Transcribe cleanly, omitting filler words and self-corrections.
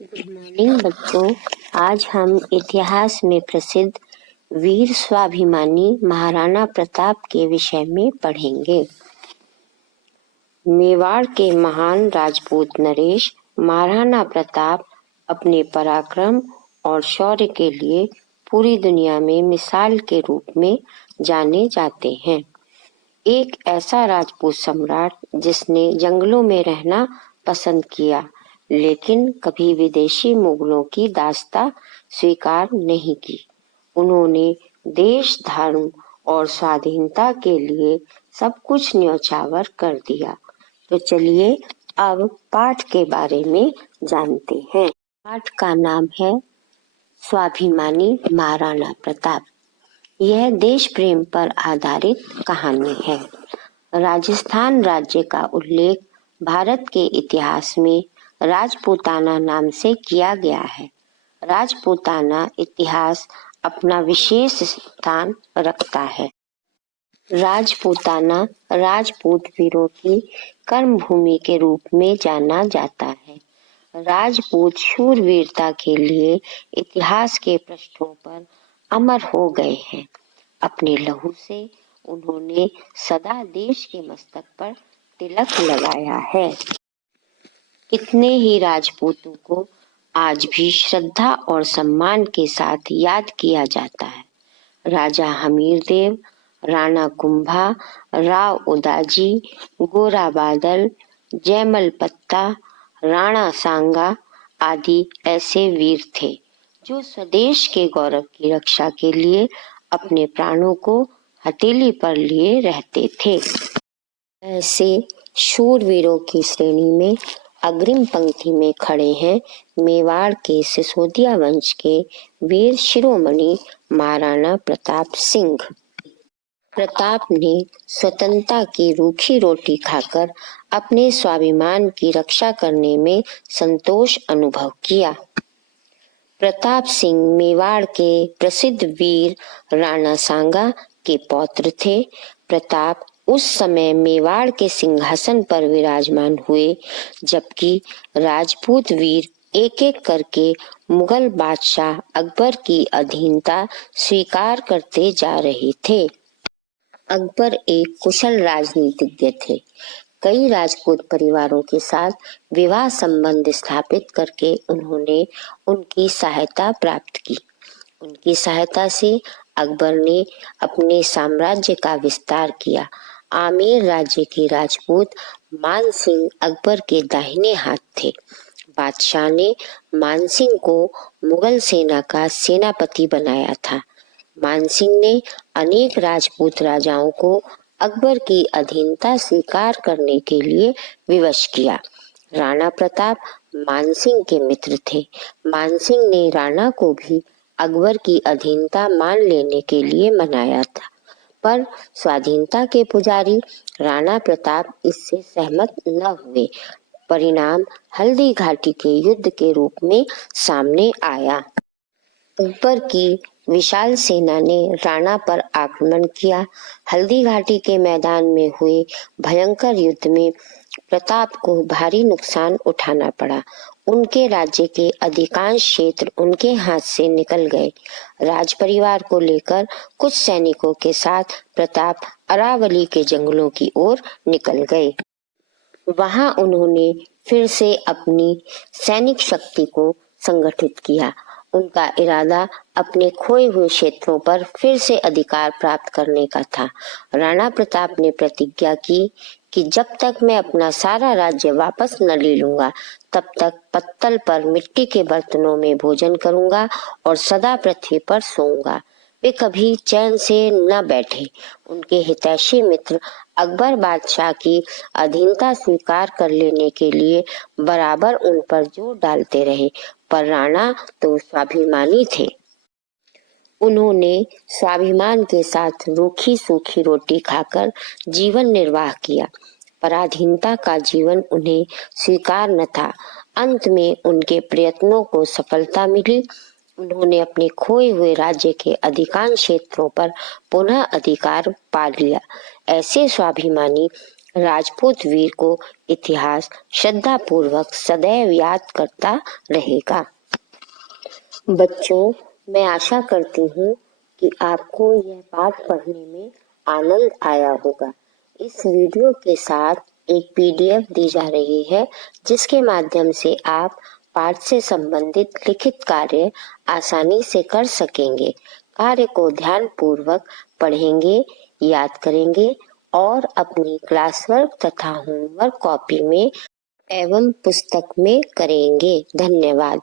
Good morning बच्चों। आज हम इतिहास में प्रसिद्ध वीर स्वाभिमानी महाराणा प्रताप के विषय में पढ़ेंगे। मेवाड़ के महान राजपूत नरेश महाराणा प्रताप अपने पराक्रम और शौर्य के लिए पूरी दुनिया में मिसाल के रूप में जाने जाते हैं। एक ऐसा राजपूत सम्राट जिसने जंगलों में रहना पसंद किया, लेकिन कभी विदेशी मुगलों की दास्तां स्वीकार नहीं की। उन्होंने देश, धर्म और स्वाधीनता के लिए सब कुछ न्यौछावर कर दिया। तो चलिए अब पाठ के बारे में जानते हैं। पाठ का नाम है स्वाभिमानी महाराणा प्रताप। यह देश प्रेम पर आधारित कहानी है। राजस्थान राज्य का उल्लेख भारत के इतिहास में राजपूताना नाम से किया गया है। राजपूताना इतिहास अपना विशेष स्थान रखता है। राजपूताना राजपूत वीरों की कर्मभूमि के रूप में जाना जाता है। राजपूत शूरवीरता के लिए इतिहास के पृष्ठों पर अमर हो गए हैं। अपने लहू से उन्होंने सदा देश के मस्तक पर तिलक लगाया है। कितने ही राजपूतों को आज भी श्रद्धा और सम्मान के साथ याद किया जाता है। राजा हमीरदेव, राणा कुंभा, राव उदाजी, गोरा बादल, जयमल पत्ता, राणा सांगा आदि ऐसे वीर थे जो स्वदेश के गौरव की रक्षा के लिए अपने प्राणों को हथेली पर लिए रहते थे। ऐसे शूरवीरों की श्रेणी में अग्रिम पंक्ति में खड़े हैं मेवाड़ के सिसोदिया वंश के वीर शिरोमणि महाराणा प्रताप सिंह। प्रताप ने स्वतंत्रता की रूखी रोटी खाकर अपने स्वाभिमान की रक्षा करने में संतोष अनुभव किया। प्रताप सिंह मेवाड़ के प्रसिद्ध वीर राणा सांगा के पौत्र थे। प्रताप उस समय मेवाड़ के सिंहासन पर विराजमान हुए, जबकि राजपूत वीर एक एक करके मुगल बादशाह अकबर की अधीनता स्वीकार करते जा रहे थे। अकबर एक कुशल राजनीतिज्ञ थे। कई राजपूत परिवारों के साथ विवाह संबंध स्थापित करके उन्होंने उनकी सहायता प्राप्त की। उनकी सहायता से अकबर ने अपने साम्राज्य का विस्तार किया। आमेर राज्य के राजपूत मान सिंह अकबर के दाहिने हाथ थे। बादशाह ने मान सिंह को मुगल सेना का सेनापति बनाया था। मान सिंह ने अनेक राजपूत राजाओं को अकबर की अधीनता स्वीकार करने के लिए विवश किया। राणा प्रताप मान सिंह के मित्र थे। मान सिंह ने राणा को भी अकबर की अधीनता मान लेने के लिए मनाया था, पर स्वाधीनता के पुजारी राणा प्रताप इससे सहमत न हुए। परिणाम हल्दी घाटी के युद्ध के रूप में सामने आया। अकबर की विशाल सेना ने राणा पर आक्रमण किया। हल्दी घाटी के मैदान में हुए भयंकर युद्ध में प्रताप को भारी नुकसान उठाना पड़ा। उनके राज्य के अधिकांश क्षेत्र उनके हाथ से निकल गए। राज परिवार को लेकर कुछ सैनिकों के साथ प्रताप अरावली के जंगलों की ओर निकल गए। वहां उन्होंने फिर से अपनी सैनिक शक्ति को संगठित किया। उनका इरादा अपने खोए हुए क्षेत्रों पर फिर से अधिकार प्राप्त करने का था। राणा प्रताप ने प्रतिज्ञा की कि जब तक मैं अपना सारा राज्य वापस न ले लूंगा, तब तक पत्तल पर मिट्टी के बर्तनों में भोजन करूंगा और सदा पृथ्वी पर सोऊंगा। वे कभी चैन से न बैठे। उनके हितैषी मित्र अकबर बादशाह की अधीनता स्वीकार कर लेने के लिए बराबर उन पर जोर डालते रहे, पर राणा तो स्वाभिमानी थे। उन्होंने स्वाभिमान के साथ रूखी सूखी रोटी खाकर जीवन निर्वाह किया। पराधीनता का जीवन उन्हें स्वीकार न था। अंत में उनके प्रयत्नों को सफलता मिली। उन्होंने अपने खोए हुए राज्य के अधिकांश क्षेत्रों पर पुनः अधिकार पा लिया। ऐसे स्वाभिमानी राजपूत वीर को इतिहास श्रद्धापूर्वक सदैव याद करता रहेगा। बच्चों, मैं आशा करती हूँ कि आपको यह पाठ पढ़ने में आनंद आया होगा। इस वीडियो के साथ एक पीडीएफ दी जा रही है जिसके माध्यम से आप पाठ से संबंधित लिखित कार्य आसानी से कर सकेंगे। कार्य को ध्यान पूर्वक पढ़ेंगे, याद करेंगे और अपनी क्लास वर्क तथा होमवर्क कॉपी में एवं पुस्तक में करेंगे। धन्यवाद।